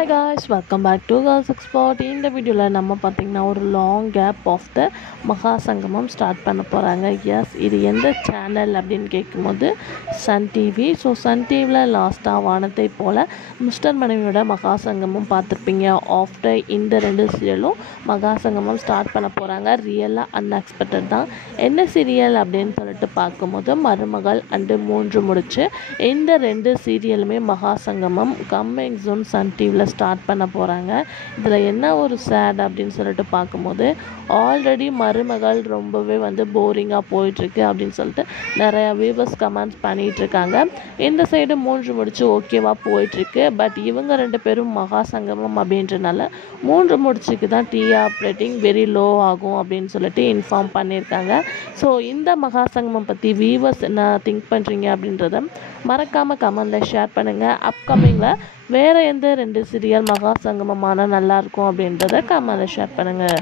Hi guys, welcome back to Girls Export. இந்த வீடியோவில் நம்ம பார்த்திங்கன்னா ஒரு லாங் கேப் ஆஃப் த மகா சங்கமம் ஸ்டார்ட் பண்ண போகிறாங்க. எஸ், இது எந்த சேனல் அப்படின்னு கேட்கும்போது சன் டிவி. ஸோ சன் டிவியில் லாஸ்ட்டாக வானத்தை போல் மிஸ்டர் மனைவியோட மகா சங்கமம் பார்த்துருப்பீங்க. ஆஃப்டர் இந்த 2 சீரியலும் மகா சங்கமம் ஸ்டார்ட் பண்ண போகிறாங்க. ரியலாக அன்எக்ஸ்பெக்டட் தான். என்ன சீரியல் அப்படின்னு சொல்லிட்டு பார்க்கும்போது மருமகள் அண்டு 3 முடிச்சு இந்த 2 சீரியலுமே மகா சங்கமம் கம்மிங் ஜூன் சன் டிவியில் ஸ்டார்ட் பண்ண போகிறாங்க. இதில் என்ன ஒரு சேட் அப்படின்னு சொல்லிட்டு பார்க்கும்போது ஆல்ரெடி மருமகள் ரொம்பவே போரிங்காக போயிட்டுருக்கு அப்படின்னு சொல்லிட்டு நிறையா வியூவர்ஸ் கமெண்ட்ஸ் பண்ணிகிட்ருக்காங்க. இந்த சைடு 3 முடிச்சு ஓகேவா போயிட்டுருக்கு. பட் இவங்க 2 பேரும் மகா சங்கமம் அப்படின்றனால 3 முடிச்சுக்கு தான் டிஆர் ரேட்டிங் வெரி லோ ஆகும் அப்படின்னு சொல்லிட்டு இன்ஃபார்ம் பண்ணியிருக்காங்க. ஸோ இந்த மகா சங்கமம் பற்றி வியூவர்ஸ் என்ன திங்க் பண்ணுறீங்க அப்படின்றத மறக்காமல் கமெண்டில் ஷேர் பண்ணுங்கள். அப்கமிங்கில் வேறு எந்த 2 சீரியல் மகா சங்கமமான நல்லாயிருக்கும் அப்படின்றத கமெண்டில் ஷேர் பண்ணுங்கள்.